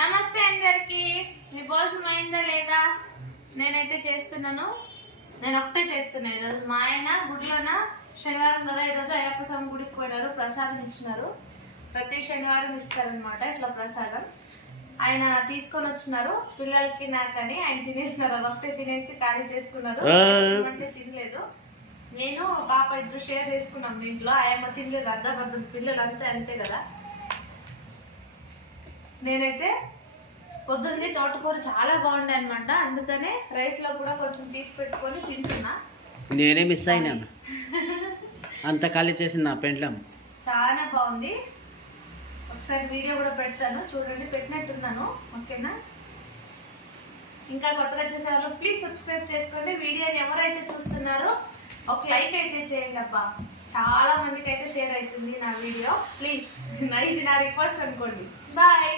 నమస్తే అందరికి. మీ భోజనం అయిందా లేదా? నేనైతే చేస్తున్నాను. నేను ఒకటే చేస్తున్నా ఈరోజు. మా ఆయన గుడిలోన శనివారం కదా, ఈరోజు అయ్యప్ప స్వామి గుడికి పోయినారు, ప్రసాదం ఇచ్చినారు. ప్రతి శనివారం ఇస్తారనమాట ఇట్లా ప్రసాదం. ఆయన తీసుకొని వచ్చినారు పిల్లలకి నాకని. ఆయన తినేసినారు, అదొకటే తినేసి ఖాళీ చేసుకున్నారు. అంటే తినలేదు. నేను పాప ఇద్దరు షేర్ చేసుకున్నాం దీంట్లో. ఆయమ్మ తినలేదు, అర్ధం పిల్లలు అంతే కదా. నేనైతే పొద్దున్నే తోటకూర చాలా బాగుండే అనమాట, అందుకనే రైస్ లో కూడా కొంచెం తీసి పెట్టుకొని తింటున్నా. నేనే మిస్ అయినాను, అంత ఖాళీ చేసింది నా పెండ్లం. చాలా బాగుంది. ఒకసారి వీడియో కూడా పెడతాను చూడండి, పెట్టినట్టున్నాను. ఓకేనా? ఇంకా కొత్తగా చూసే వాళ్ళు ప్లీజ్ సబ్స్క్రైబ్ చేసుకోండి. వీడియోని ఎవరైతే చూస్తున్నారో ఒక లైక్ అయితే చేయండి అబ్బా. చాలా మందికి అయితే షేర్ అవుతుంది నా వీడియో. ప్లీజ్ ఇది నా రిక్వెస్ట్ అనుకోండి. బాయ్.